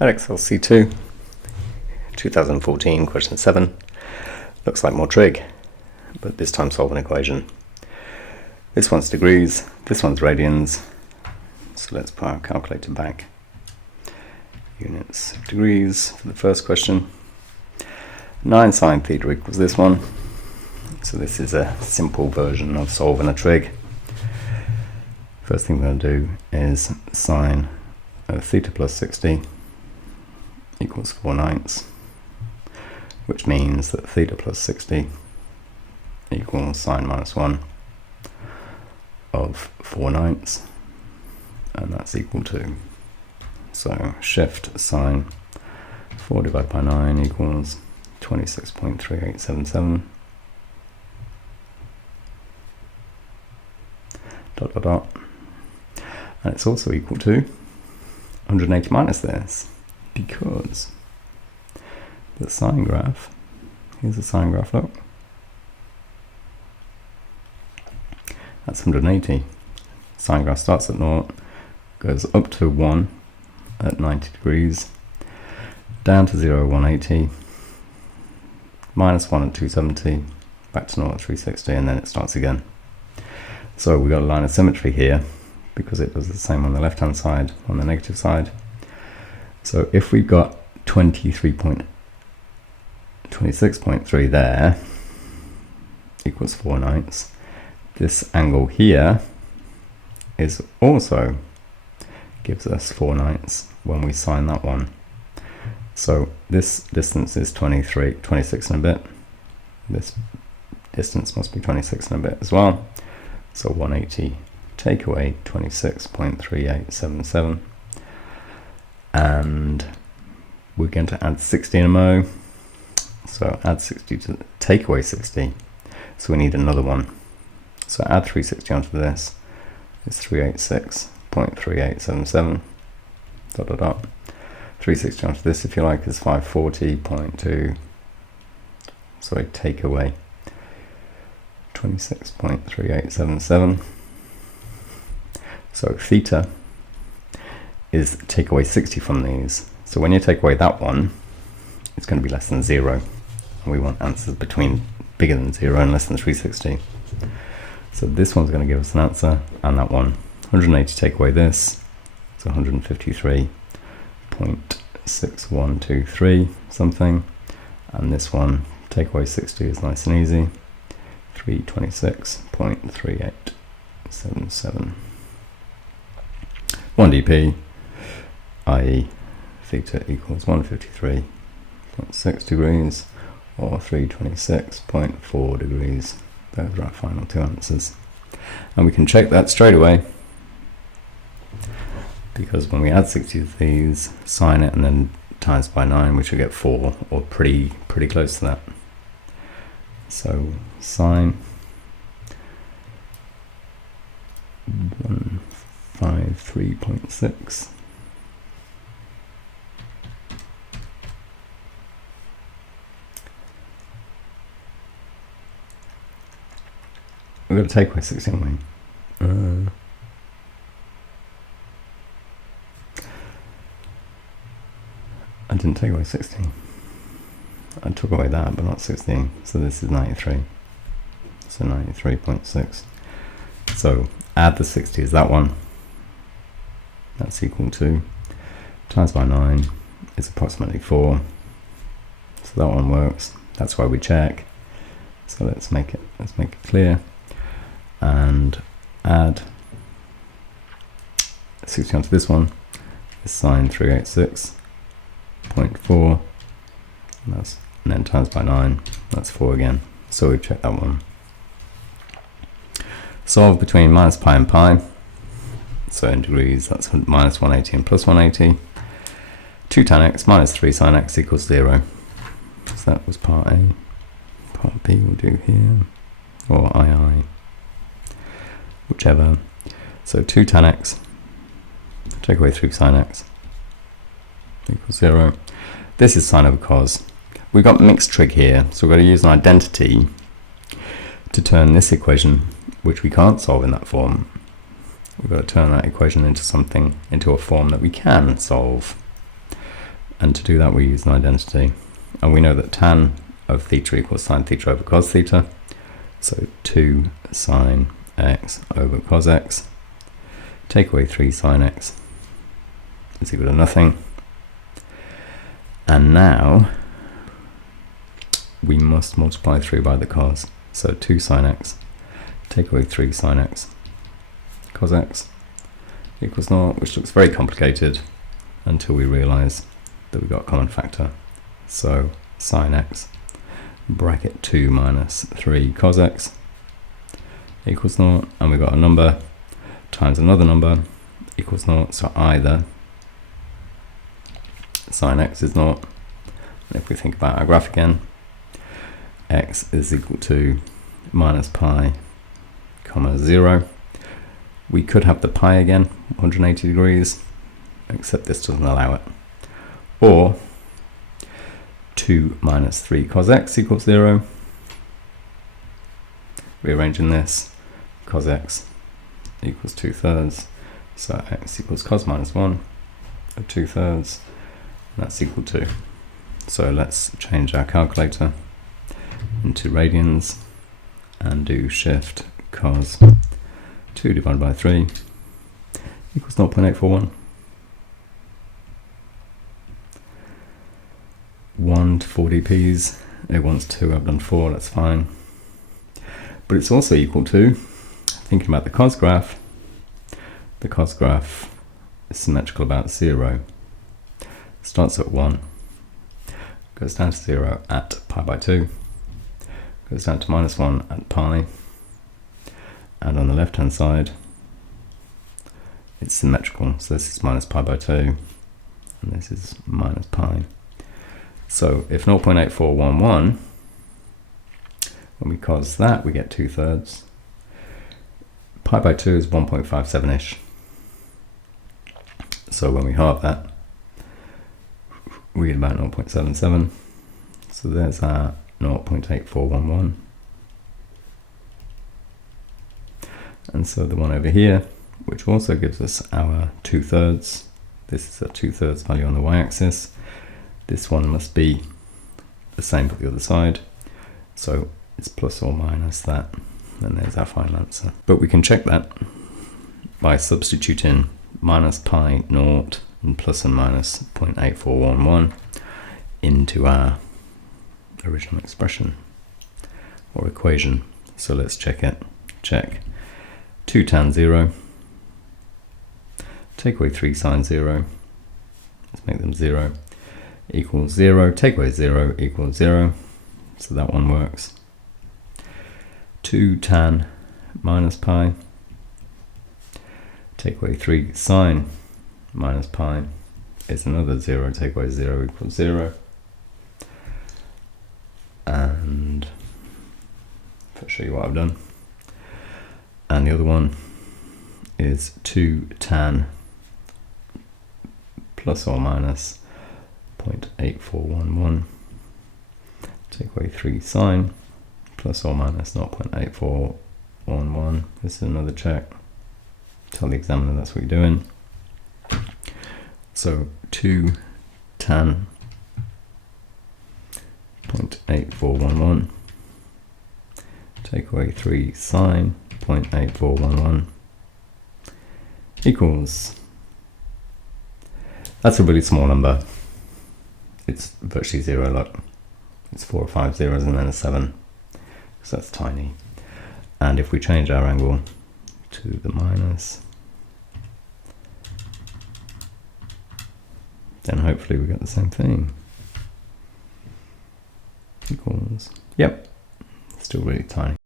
Edexcel C2, 2014, question 7. Looks like more trig, but this time solve an equation. This one's degrees, this one's radians. So let's put our calculator back. Units of degrees for the first question. 9 sine theta equals this one. So this is a simple version of solving a trig. First thing we're going to do is sine of theta plus 60 equals 4/9, which means that theta plus 60 equals sine minus 1 of 4/9, and that's equal to, so shift sine 4 divided by 9 equals 26.3877 dot dot dot, and it's also equal to 180 minus this, because the sine graph, here's the sine graph, look, that's 180. Sine graph starts at 0, goes up to 1 at 90 degrees, down to 0 at 180, minus 1 at 270, back to 0 at 360, and then it starts again. So we've got a line of symmetry here, because it does the same on the left hand side, on the negative side. So if we've got 26.3 there equals 4/9, this angle here is also gives us 4/9 when we sine that one. So this distance is 26 and a bit. This distance must be 26 and a bit as well. So 180 take away 26.3877, and we're going to add 60 in a mo. So add 60 to take away 60, so we need another one. So add 360 onto this, it's 386.3877 dot dot dot. 360 onto this, if you like, is 540.2, sorry, take away 26.3877. So theta is take away 60 from these. So when you take away that one, it's going to be less than 0. And we want answers between bigger than 0 and less than 360. So this one's going to give us an answer, and that one. 180 take away this, so 153.6123 something. And this one, take away 60, is nice and easy. 326.3877. 1 dp, i.e. theta equals 153.6 degrees, or 326.4 degrees. Those are our final two answers. And we can check that straight away, because when we add 60 to these, sine it, and then times by 9, we should get 4, or pretty close to that. So sine 153.6 we've got to take away 60, haven't we? I didn't take away 60. I took away that, but not 60. So this is 93. So 93.6. So add the 60 is that one. That's equal to, times by 9 is approximately 4. So that one works. That's why we check. So let's make it clear. And add 60 onto this one is sine 386.4. And then times by 9, that's 4 again. So we've checked that one. Solve between minus pi and pi. So in degrees, that's minus 180 and plus 180. 2 tan x minus 3 sin x equals 0. So that was part A. Part B we'll do here, or II, whichever. So 2 tan x, take away 3 sin x equals 0. This is sine over cos. We've got mixed trig here, so we've got to use an identity to turn this equation, which we can't solve in that form, we've got to turn that equation into a form that we can solve. And to do that, we use an identity. And we know that tan of theta equals sine theta over cos theta. So 2 sine x over cos x. Take away 3 sine x is equal to nothing. And now we must multiply through by the cos. So 2 sine x, take away 3 sine x, cos x equals 0, which looks very complicated until we realise that we've got a common factor. So sine x bracket 2 minus 3 cos x equals 0, and we've got a number times another number equals 0, so either sine x is 0, and if we think about our graph again, x is equal to minus pi comma 0. We could have the pi again, 180 degrees, except this doesn't allow it. Or 2 minus 3 cos x equals 0. Rearranging this, cos x equals 2/3, so x equals cos minus 1 of 2/3, and that's equal to. So let's change our calculator into radians and do shift cos 2 divided by 3 equals 0.841. 1 to 40p's, it wants 2, I've done 4, that's fine. But it's also equal to, thinking about the cos graph is symmetrical about 0. Starts at 1, goes down to 0 at pi by 2, goes down to minus 1 at pi, and on the left hand side it's symmetrical, so this is minus pi by 2 and this is minus pi. So if 0.8411, when we cos that, we get 2/3. Pi by 2 is 1.57ish. So when we halve that, we get about 0.77. So there's our 0.8411. And so the one over here, which also gives us our 2/3, this is a 2/3 value on the y-axis. This one must be the same for the other side. So it's plus or minus that, and there's our final answer. But we can check that by substituting minus pi 0 and plus and minus 0.8411 into our original expression or equation. So let's check it. Check 2 tan 0, take away 3 sine 0, let's make them 0, equals 0, take away 0 equals 0, so that one works. 2 tan minus pi, take away 3 sine minus pi is another 0, take away 0 equals 0. And I'll show you what I've done. And the other one is 2 tan plus or minus 0.8411, take away 3 sine plus or minus 0.8411. This is another check. Tell the examiner that's what you're doing. So 2 tan 0.8411, take away 3 sine 0.8411 equals, that's a really small number. It's virtually 0, look. It's 4 or 5 zeros and then a 7, so that's tiny. And if we change our angle to the minus, then hopefully we get the same thing. Equals, yep, still really tiny.